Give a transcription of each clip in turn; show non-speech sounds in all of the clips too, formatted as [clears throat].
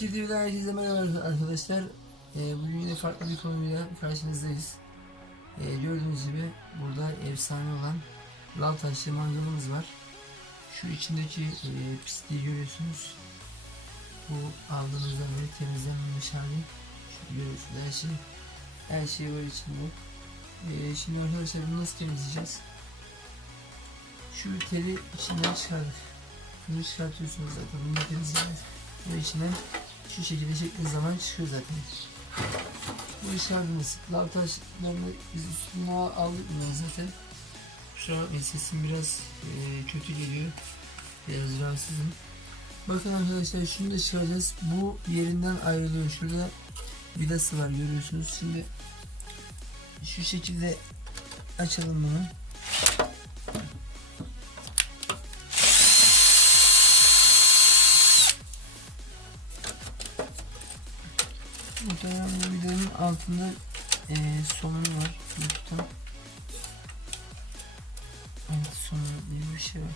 Fakir TV'den herkese merhaba arkadaşlar. Ee, bugün yine farklı bir konuyla karşınızdayız. Ee, gördüğünüz gibi burada efsane olan lav taşlı mangalımız var. Şu içindeki e, pisliği görüyorsunuz. Bu aldığımızdan beri temizlenmemiş hali. Şu görüyorsunuz her şey. Her şey var içinde. Ee, şimdi arkadaşlar bunu nasıl temizleyeceğiz? Şu teli içinden çıkardık. Bunu çıkartıyorsunuz zaten. Bunu temizleyeceğiz. Ve içinden şu şekilde çektiğiniz zaman çıkıyor zaten. Bu işaretimiz. Lav taşlarını biz üstüne aldık bunları zaten. Şu an sesim biraz e, kötü geliyor. Biraz rahatsızım. Bakın arkadaşlar şunu da çıkaracağız. Bu yerinden ayrılıyor. Şurada vidası var görüyorsunuz. Şimdi şu şekilde açalım bunu. Altında e, sonunu var. YouTube'dan. Evet sonu diye bir şey var.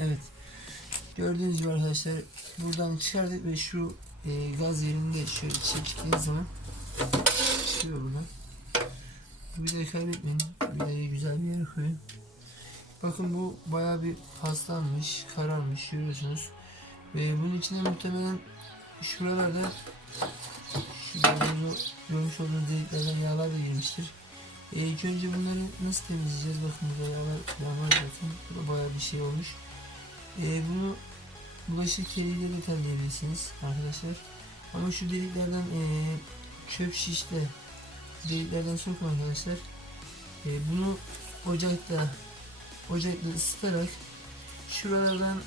Evet. Gördüğünüz gibi arkadaşlar buradan çıkardık ve şu e, gaz yerinde şöyle çektiğiniz zaman çıkıyor buradan. Bu vidayı kaybetmeyin. Vidayı güzel bir yere koyun. Bakın bu baya bir paslanmış, kararmış görüyorsunuz. Ve bunun içine muhtemelen şuralarda şu görmüş olduğunuz deliklerden yağlar da girmiştir. E, ilk önce bunları nasıl temizleyeceğiz? Bakın burada yağlar, yağlar zaten. Bu da baya bir şey olmuş. E, bunu bulaşık keliyle de terleyebilirsiniz arkadaşlar. Ama şu deliklerden e, çöp şişle deliklerden sokun arkadaşlar. E, bunu ocakta ocakta ısıtarak şuralardan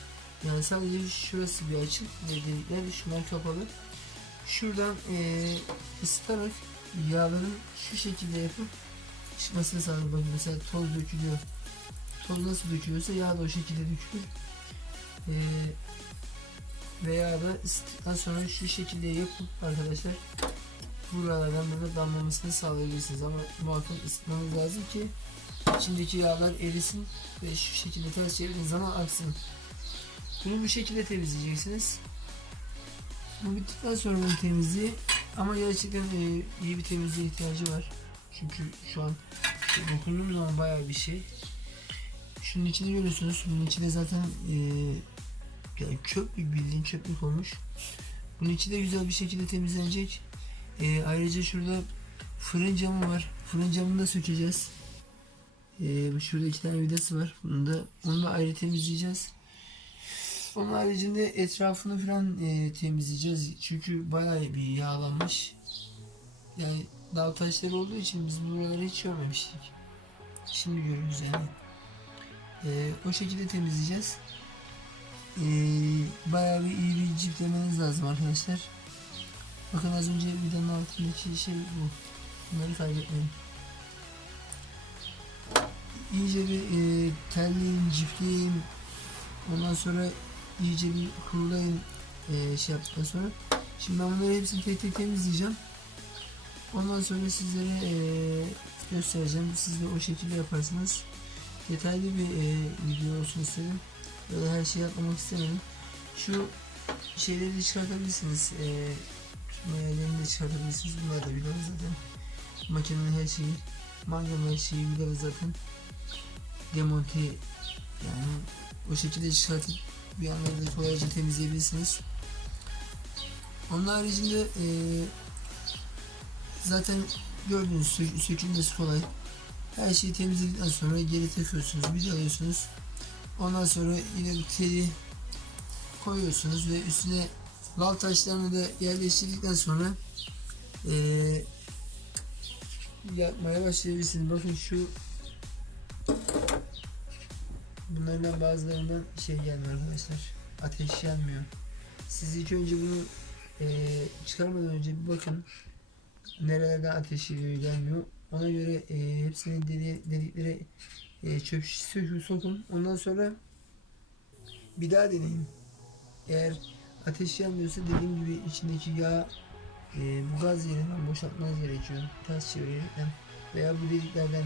yani sadece şurası bir açık ve delikler şunlar kapalı. Şuradan e, ısıtarak yağların şu şekilde yapıp çıkmasını sağlıyor. Mesela toz dökülüyor. Toz nasıl dökülüyorsa yağ da o şekilde dökülür. E, veya da ısıttıktan sonra şu şekilde yapıp arkadaşlar buralardan böyle damlamasını sağlayabilirsiniz ama muhakkak ısıtmanız lazım ki içindeki yağlar erisin ve şu şekilde ters çevirdiğiniz zaman aksın. Bunu bu şekilde temizleyeceksiniz. Bu bittikten sonra bunun temizliği ama gerçekten e, iyi bir temizliğe ihtiyacı var. Çünkü şu an dokunduğum zaman bayağı bir şey. Şunun içini görüyorsunuz. Bunun içinde zaten e, yani çöplük bildiğin çöplük olmuş. Bunun içi de güzel bir şekilde temizlenecek. Ee, ayrıca şurada fırın camı var. Fırın camını da sökeceğiz. Ee, şurada iki tane vidası var. Bunu da, onu da ayrı temizleyeceğiz. Onun haricinde etrafını falan e, temizleyeceğiz. Çünkü bayağı bir yağlanmış. Yani dağ taşları olduğu için biz buraları hiç görmemiştik. Şimdi görüyoruz yani. Ee, o şekilde temizleyeceğiz. Ee, bayağı bir iyi bir ciplemeniz lazım arkadaşlar. Bakın az önce videonun altındaki şey bu. Bunları kaybetmeyin. İyice bir e, terleyin, cipleyin. Ondan sonra iyice bir kurulayın e, şey yaptıktan sonra. Şimdi ben bunları hepsini tek tek temizleyeceğim. Ondan sonra sizlere e, göstereceğim. Siz de o şekilde yaparsınız. Detaylı bir e, video olsun istedim. Böyle her şeyi atlamak istemedim. Şu şeyleri de çıkartabilirsiniz. E, Mayaylarını da çıkartabilirsiniz. Bunlar da biliyoruz zaten. Makinenin her şeyi, manganın her şeyi biliyoruz zaten. Demonte yani o şekilde çıkartıp bir anlamda kolayca temizleyebilirsiniz. Onun haricinde e, zaten gördüğünüz sö sökülmesi kolay. Her şeyi temizledikten sonra geri takıyorsunuz, vidalıyorsunuz. Ondan sonra yine bir teli koyuyorsunuz ve üstüne lav taşlarını da yerleştirdikten sonra eee yapmaya başlayabilirsiniz. Bakın şu bunlardan bazılarından şey gelmiyor arkadaşlar. Ateş yanmıyor. Siz ilk önce bunu eee, çıkarmadan önce bir bakın nerelerden ateş geliyor gelmiyor. Ona göre eee hepsinin dedi, dedikleri eee çöp şişesi sökün sokun. Ondan sonra bir daha deneyin. Eğer ateş yanmıyorsa dediğim gibi içindeki yağ e, bu gaz yerinden boşaltmanız gerekiyor. Ters çevirerekten veya bu deliklerden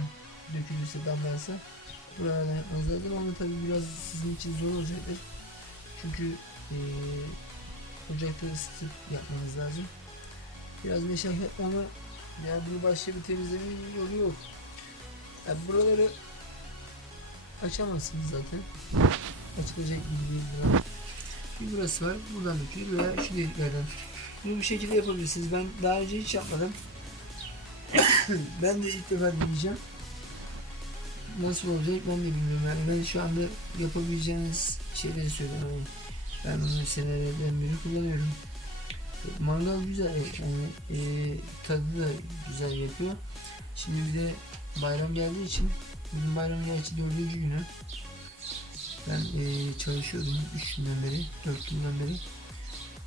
dökülürse damlarsa buralardan yapmanız lazım ama tabi biraz sizin için zor olacaktır. Çünkü e, ocakta ısıtıp yapmanız lazım. Biraz meşakkatli ama yani bunu başka bir temizleme yolu yok. Yani buraları açamazsınız zaten. Açılacak gibi değil. Bir burası var. Buradan dökülür veya şu deliklerden. Bunu bu şekilde yapabilirsiniz. Ben daha önce hiç yapmadım. [coughs] ben de ilk defa deneyeceğim. Nasıl olacak ben de bilmiyorum. Yani ben şu anda yapabileceğiniz şeyleri söylüyorum. Ben bunu senelerden beri kullanıyorum. Mangal güzel yani e, tadı da güzel yapıyor. Şimdi bir de bayram geldiği için bugün bayram gerçi dördüncü günü. Ben e, çalışıyordum 3 günden beri, 4 günden beri.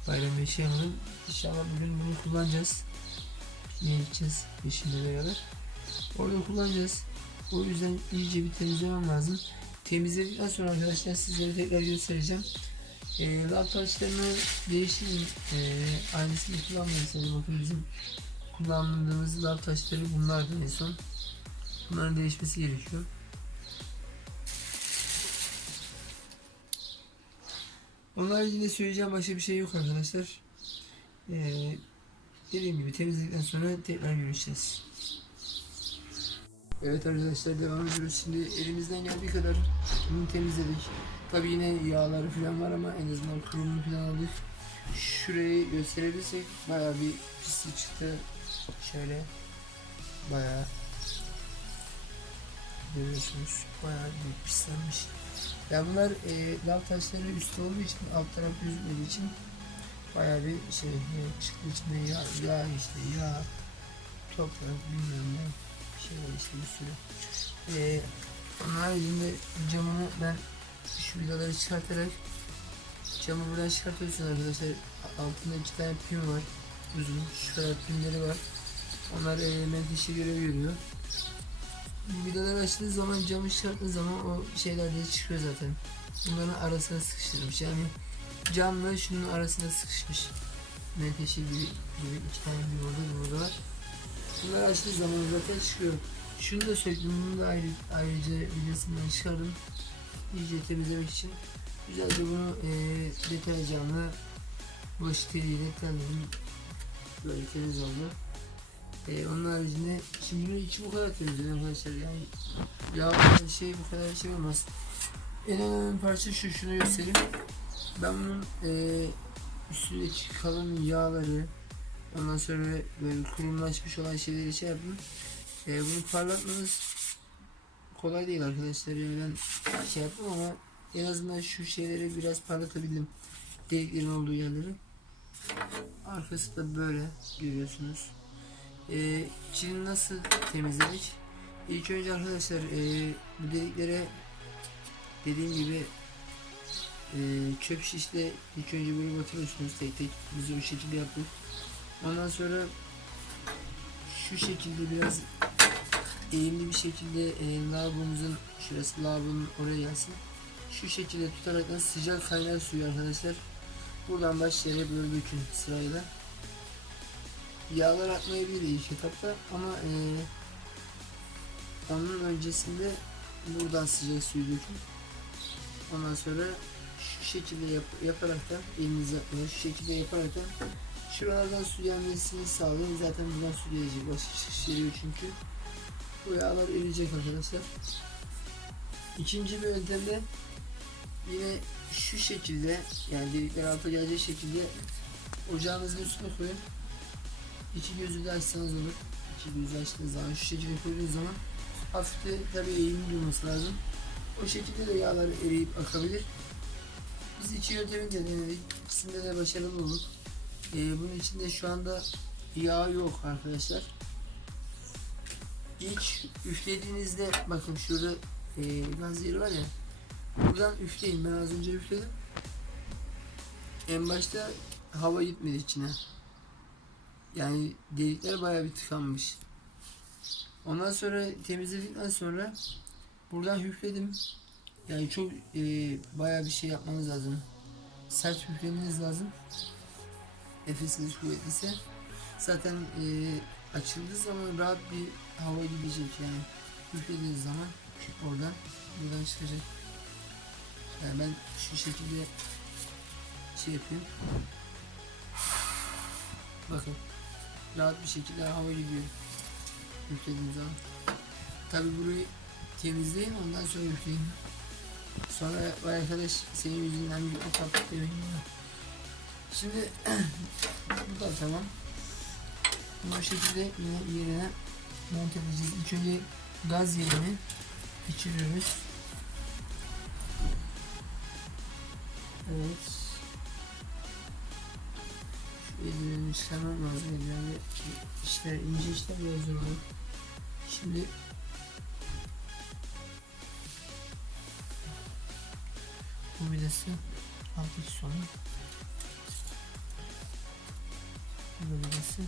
Bayram yaşayamadım. İnşallah bugün bunu kullanacağız. Ne gideceğiz peşinde beraber. Orada kullanacağız. O yüzden iyice bir temizlemem lazım. Temizledikten sonra arkadaşlar sizlere tekrar göstereceğim. E, lap taşlarını değiştirin. E, aynısını kullanmayın. Bakın bizim kullandığımız lap taşları bunlardı en son. Bunların değişmesi gerekiyor. Onun haricinde söyleyeceğim başka bir şey yok arkadaşlar. Ee, dediğim gibi temizledikten sonra tekrar görüşeceğiz. Evet arkadaşlar devam ediyoruz. Şimdi elimizden geldiği kadar bunu temizledik. Tabi yine yağları falan var ama en azından kurumunu falan aldık. Şurayı gösterebilirsek baya bir pislik çıktı. Şöyle baya görüyorsunuz baya bir pislenmiş. Ya bunlar e, lav taşları üstü olduğu için alt taraf gözükmediği için baya bir şey e, çıktı içinde yağ, yağ işte yağ toprak bilmiyorum ne şey var işte bir sürü. E, onun haricinde camını ben şu vidaları çıkartarak camı buradan çıkartıyorsunuz arkadaşlar. Altında iki tane pin var. Uzun. Şu kadar pinleri var. Onlar e, menteşe görev görüyor. Vidalar açtığı zaman camı çıkarttığı zaman o şeyler de çıkıyor zaten. Bunların arasına sıkıştırmış. Yani camla şunun arasına sıkışmış. Menteşe gibi, gibi iki tane bir orada bir burada var. Bunlar açtığı zaman zaten çıkıyor. Şunu da söktüm. Bunu da ayrı, ayrıca vidasından çıkardım. İyice temizlemek için. Güzelce bunu e, deterjanla bulaşık teliyle terledim. Böyle temiz oldu. E, onun haricinde şimdi bunun içi bu kadar temizleniyor arkadaşlar yani yağ şey bu kadar şey olmaz. En önemli parça şu şunu göstereyim. Ben bunun e, üstündeki kalın yağları ondan sonra böyle kurumlaşmış olan şeyleri şey yaptım. E, bunu parlatmanız kolay değil arkadaşlar yani ben şey yaptım ama en azından şu şeyleri biraz parlatabildim. Deliklerin olduğu yerleri. Arkası da böyle görüyorsunuz. Ee, Çin'i nasıl temizledik? İlk önce arkadaşlar e, bu deliklere dediğim gibi e, çöp şişle ilk önce böyle batırıyorsunuz tek tek. Biz o şekilde yaptık. Ondan sonra şu şekilde biraz eğimli bir şekilde e, lavabomuzun şurası lavabonun oraya gelsin. Şu şekilde tutarak sıcak kaynar suyu arkadaşlar. Buradan başlayarak böyle dökün sırayla yağlar atmayabilir ilk etapta ama e, onun öncesinde buradan sıcak suyu dökün. Ondan sonra şu şekilde yap, yaparak da elinize e, şu şekilde yaparak da şuralardan su gelmesini sağlayın. Zaten buradan su gelecek. Başka çıkış geliyor çünkü. Bu yağlar eriyecek arkadaşlar. İkinci bir yöntemde yine şu şekilde yani delikler alta gelecek şekilde ocağınızın üstüne koyun. İki gözü de açsanız olur. İki gözü açtığınız zaman şu şekilde koyduğunuz zaman hafif de tabi eğimli durması lazım. O şekilde de yağlar eriyip akabilir. Biz iki yöntemi de denedik. İkisinde de başarılı olduk. Ee, bunun içinde şu anda yağ yok arkadaşlar. İlk üflediğinizde bakın şurada e, gaz yeri var ya buradan üfleyin ben az önce üfledim en başta hava gitmedi içine yani delikler bayağı bir tıkanmış. Ondan sonra temizledikten sonra buradan hüfledim. Yani çok e, bayağı bir şey yapmanız lazım. sert yüklemeniz lazım. Nefesiniz kuvvetliyse. Zaten e, açıldığı zaman rahat bir hava gidecek yani. Üflediğiniz zaman oradan buradan çıkacak. Yani ben şu şekilde şey yapayım. Bakın rahat bir şekilde hava gidiyor. Üflediğim zaman. Tabi burayı temizleyin ondan sonra üfleyin. Sonra vay arkadaş senin yüzünden bir kaptık demeyin bana. Şimdi [clears throat] bu da tamam. Bu şekilde yine yerine monte edeceğiz. İlk önce gaz yerini geçiriyoruz. Evet. Çıkarmam lazım. Eldivenle işler, ince zor olur. Şimdi bu vidası alttaki sonu bu vidası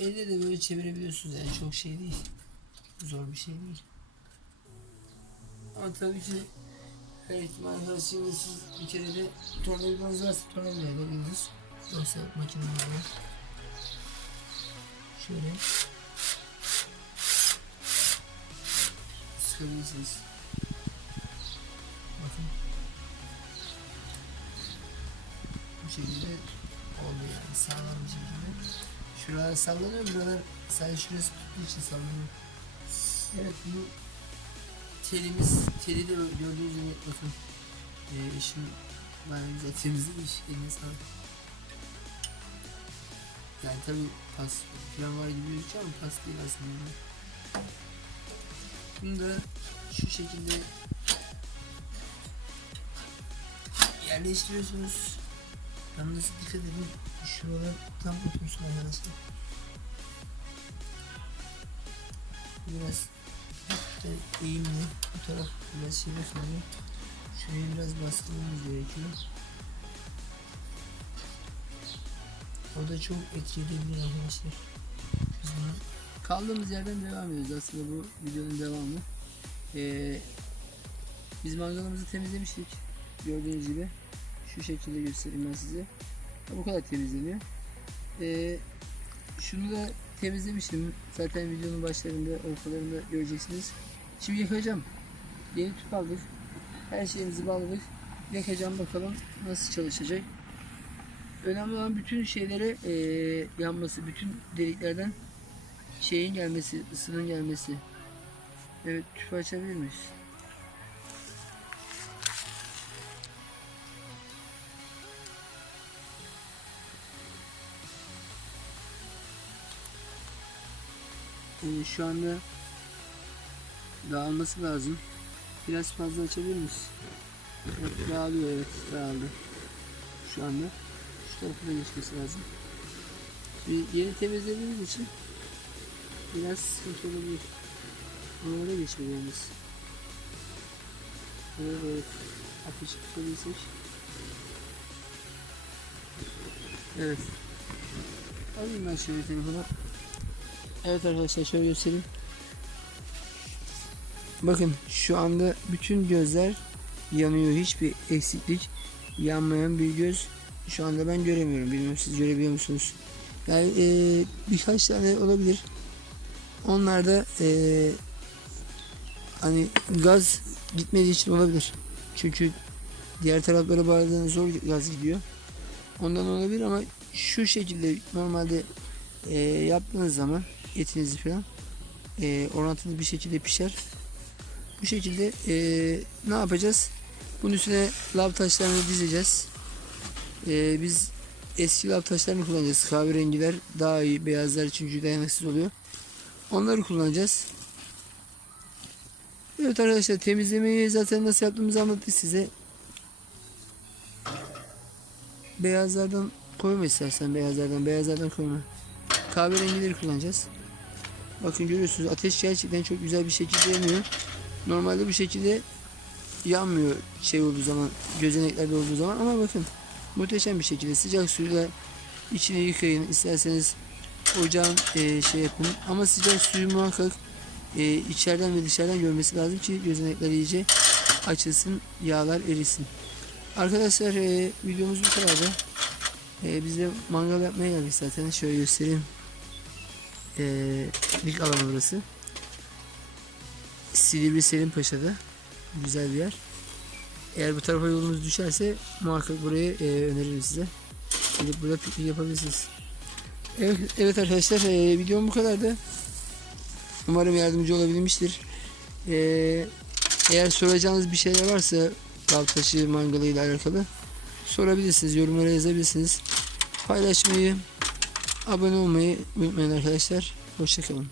Elle de böyle çevirebiliyorsunuz yani çok şey değil. Zor bir şey değil. Ama tabii ki her ihtimal karşısında siz bir kere de tornavidanız varsa tornavida yapabilirsiniz. Yoksa makineniz var. Şöyle sıkabilirsiniz. Bakın. Bu şekilde oldu yani sağlam bir şekilde. Şuralar sallanıyor, buralar sadece şurası tuttuğu için sallanıyor. Evet bu telimiz, teli de gördüğünüz gibi bakın. Ee, şimdi bayağı güzel temizlemiş, eline sağlık. Yani tabi pas falan var gibi gözüküyor ama pas değil aslında. Bunu da şu şekilde yerleştiriyorsunuz. Yalnız dikkat edin şuralar tam otursun arkadaşlar. Biraz hafiften eğimli bu taraf biraz şey sanıyor. Şurayı biraz bastırmamız gerekiyor. O da çok etki edebilir arkadaşlar. Kaldığımız yerden devam ediyoruz. Aslında bu videonun devamı. Ee, biz mangalımızı temizlemiştik. Gördüğünüz gibi. Şu şekilde göstereyim ben size. Bu kadar temizleniyor. Ee, şunu da temizlemiştim. Zaten videonun başlarında, ortalarında göreceksiniz. Şimdi yakacağım. Yeni tüp aldık. Her şeyimizi bağladık. Yakacağım bakalım nasıl çalışacak. Önemli olan bütün şeylere ee, yanması, bütün deliklerden şeyin gelmesi, ısının gelmesi. Evet, tüpü açabilir miyiz? Ee, şu anda dağılması lazım. Biraz fazla açabilir miyiz? Evet, dağılıyor evet, dağıldı. Şu anda. Şu tarafa da geçmesi lazım. Bir yeni temizlediğimiz için biraz sıkıntı olabilir. Oralara geçmeyeceğimiz. Evet evet. Ateş tutabilsek. Evet. Alayım ben şöyle telefonu. Evet arkadaşlar şöyle göstereyim. Bakın şu anda bütün gözler yanıyor. Hiçbir eksiklik yanmayan bir göz şu anda ben göremiyorum. Bilmiyorum siz görebiliyor musunuz? Yani e, birkaç tane olabilir. Onlar da e, hani gaz gitmediği için olabilir. Çünkü diğer taraflara bağladığında zor gaz gidiyor. Ondan olabilir ama şu şekilde normalde e, yaptığınız zaman etinizi falan e, orantılı bir şekilde pişer. Bu şekilde e, ne yapacağız? Bunun üstüne lav taşlarını dizeceğiz. E, biz eski lav taşlarını kullanacağız. Kahverengiler daha iyi, beyazlar çünkü dayanıksız oluyor. Onları kullanacağız. Evet arkadaşlar temizlemeyi zaten nasıl yaptığımızı anlattık size. Beyazlardan Koyma istersen beyazlardan. Beyazlardan koyma. Kahverengileri kullanacağız. Bakın görüyorsunuz ateş gerçekten çok güzel bir şekilde yanıyor. Normalde bu şekilde yanmıyor şey olduğu zaman gözeneklerde olduğu zaman ama bakın muhteşem bir şekilde sıcak suyla içini yıkayın isterseniz ocağın e, şey yapın ama sıcak suyu muhakkak e, içeriden ve dışarıdan görmesi lazım ki gözenekler iyice açılsın yağlar erisin. Arkadaşlar e, videomuz bu kadardı. E, biz de mangal yapmaya geldik zaten şöyle göstereyim. E, ilk alanı burası. Silivri Selim Paşa'da güzel bir yer. Eğer bu tarafa yolunuz düşerse muhakkak burayı e, öneririm size. Gidip burada piknik yapabilirsiniz. Evet, evet arkadaşlar e, videom bu kadardı. Umarım yardımcı olabilmiştir. E, eğer soracağınız bir şeyler varsa Baltaşı mangalı ile alakalı sorabilirsiniz. Yorumlara yazabilirsiniz. Paylaşmayı, abone olmayı unutmayın arkadaşlar. Hoşçakalın.